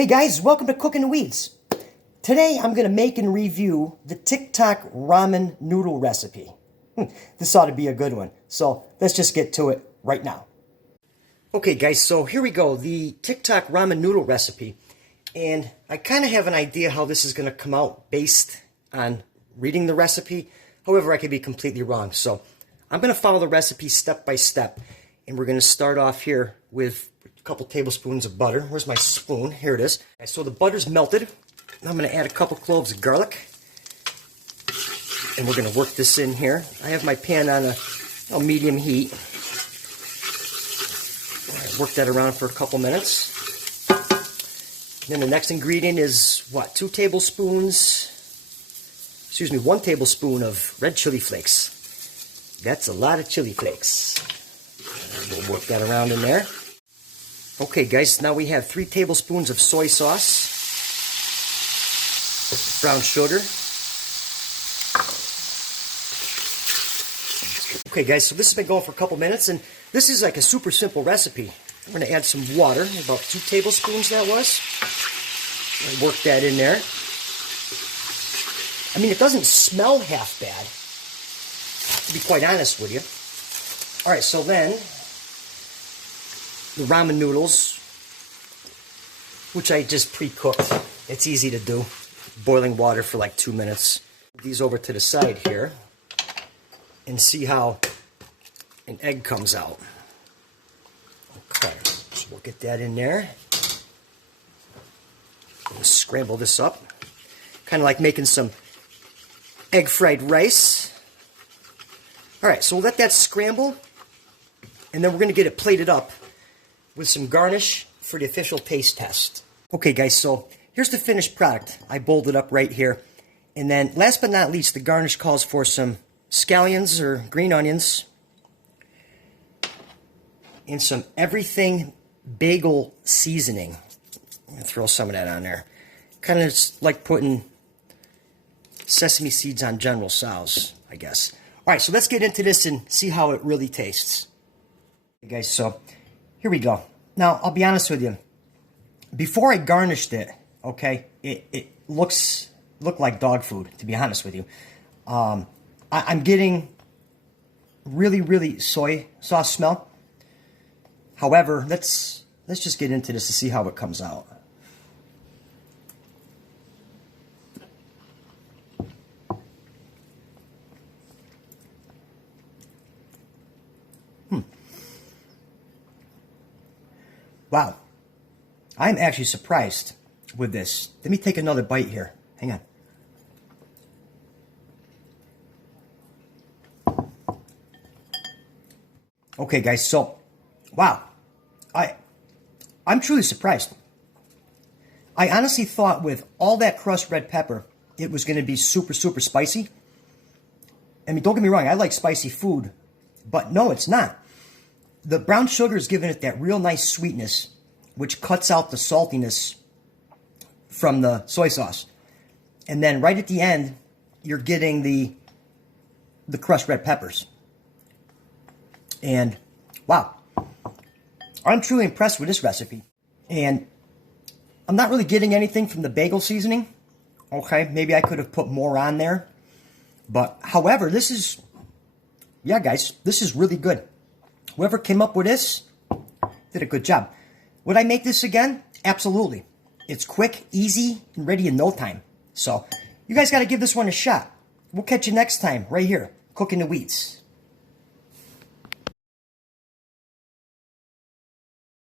Hey guys, welcome to Cooking the Weeds. Today I'm going to make and review the TikTok ramen noodle recipe. This ought to be a good one, so let's just get to it right now. Okay guys, so here we go, the TikTok ramen noodle recipe. And I kind of have an idea how this is going to come out based on reading the recipe. However, I could be completely wrong. So I'm going to follow the recipe step by step. And we're going to start off here with a couple tablespoons of butter. Where's my spoon? Here it is. Okay, so the butter's melted. I'm going to add a couple cloves of garlic. And we're going to work this in here. I have my pan on a medium heat. Work that around for a couple minutes. Then the next ingredient is what? 1 tablespoon of red chili flakes. That's a lot of chili flakes. We'll work that around in there. Okay guys, now we have 3 tablespoons of soy sauce, brown sugar. Okay guys, so this has been going for a couple minutes, and this is like a super simple recipe. I'm going to add some water, about 2 tablespoons that was. And work that in there. I mean, it doesn't smell half bad, to be quite honest with you. Alright, so then, the ramen noodles, which I just pre-cooked. It's easy to do. Boiling water for like 2 minutes. Put these over to the side here, and see how an egg comes out. Okay, so we'll get that in there. We'll scramble this up. Kind of like making some egg fried rice. Alright, so we'll let that scramble, and then we're going to get it plated up with some garnish for the official taste test. Okay guys, so here's the finished product. I bowled it up right here. And then last but not least, the garnish calls for some scallions or green onions and some everything bagel seasoning. I'm going to throw some of that on there. Kind of like putting sesame seeds on General Tso's, I guess. Alright, so let's get into this and see how it really tastes. Okay guys, so here we go. Now, I'll be honest with you. Before I garnished it, okay, it looked like dog food, to be honest with you. I'm getting really soy sauce smell. However, let's just get into this to see how it comes out. Wow, I'm actually surprised with this. Let me take another bite here. Hang on. Okay, guys, so, wow, I'm truly surprised. I honestly thought with all that crushed red pepper, it was going to be super spicy. I mean, don't get me wrong, I like spicy food, but no, it's not. The brown sugar is giving it that real nice sweetness, which cuts out the saltiness from the soy sauce. And then right at the end, you're getting the crushed red peppers. And wow, I'm truly impressed with this recipe. And I'm not really getting anything from the bagel seasoning. Okay, maybe I could have put more on there. But however, this is, yeah guys, this is really good. Whoever came up with this did a good job. Would I make this again? Absolutely. It's quick, easy, and ready in no time. So, you guys got to give this one a shot. We'll catch you next time right here, Cooking the Weeds.